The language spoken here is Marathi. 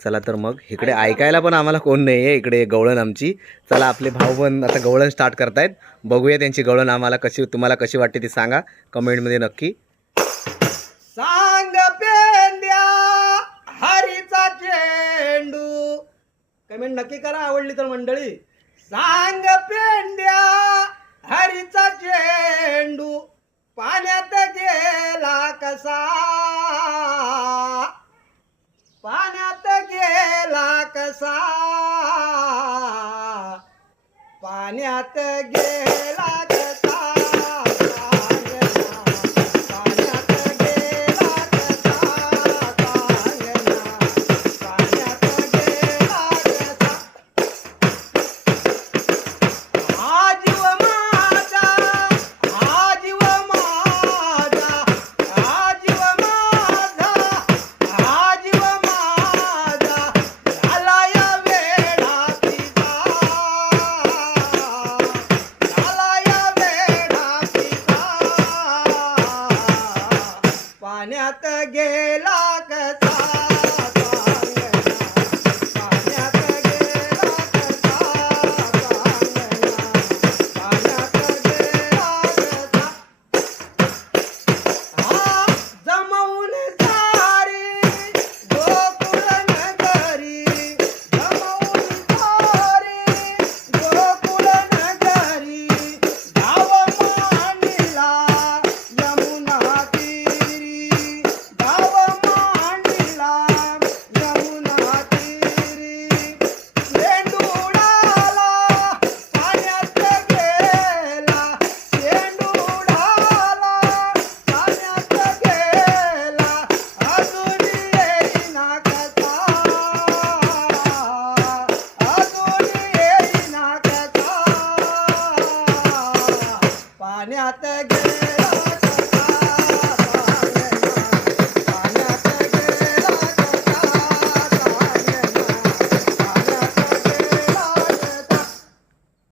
चला तर मग इकडे ऐकायला पण आम्हाला कोण नाही आहे, इकडे गवळण आमची. चला आपले भाऊ पण आता गवळण स्टार्ट करतायत. बघूया त्यांची गवळण आम्हाला कशी, तुम्हाला कशी वाटते ती सांगा कमेंटमध्ये नक्की. सांग पेंद्या हरीचा चेंडू, कमेंट नक्की करा आवडली तर मंडळी. सांग पेंद्या हरीचा चेंडू पाण्यात गेला कसा, पाण्यात गेला कसा, पाण्यात गेला कसा, पाण्यात गेला कसा, पाण्यात गेला कसा. हा जीव माझा, हा जीव माझा, हा जीव माझा, हा जीव माझा झाला या वेडा पिता, झाला या वेडा पिता, पाण्यात गेला कसा, पाण्यात गेला कसा, पाण्यात गेला कसा. हा जमवून सारी गोकुळ नगरी, जमवून सारी गोकुळ नगरी, गाव मांडला यमुना तीरी, गाव मांडला यमुना तीरी. चेंडू उडाला पाण्यात गेला, चेंडू उडाला पाण्यात गेला, अजून येईना कसा, अजून येईना कसा, पाण्यात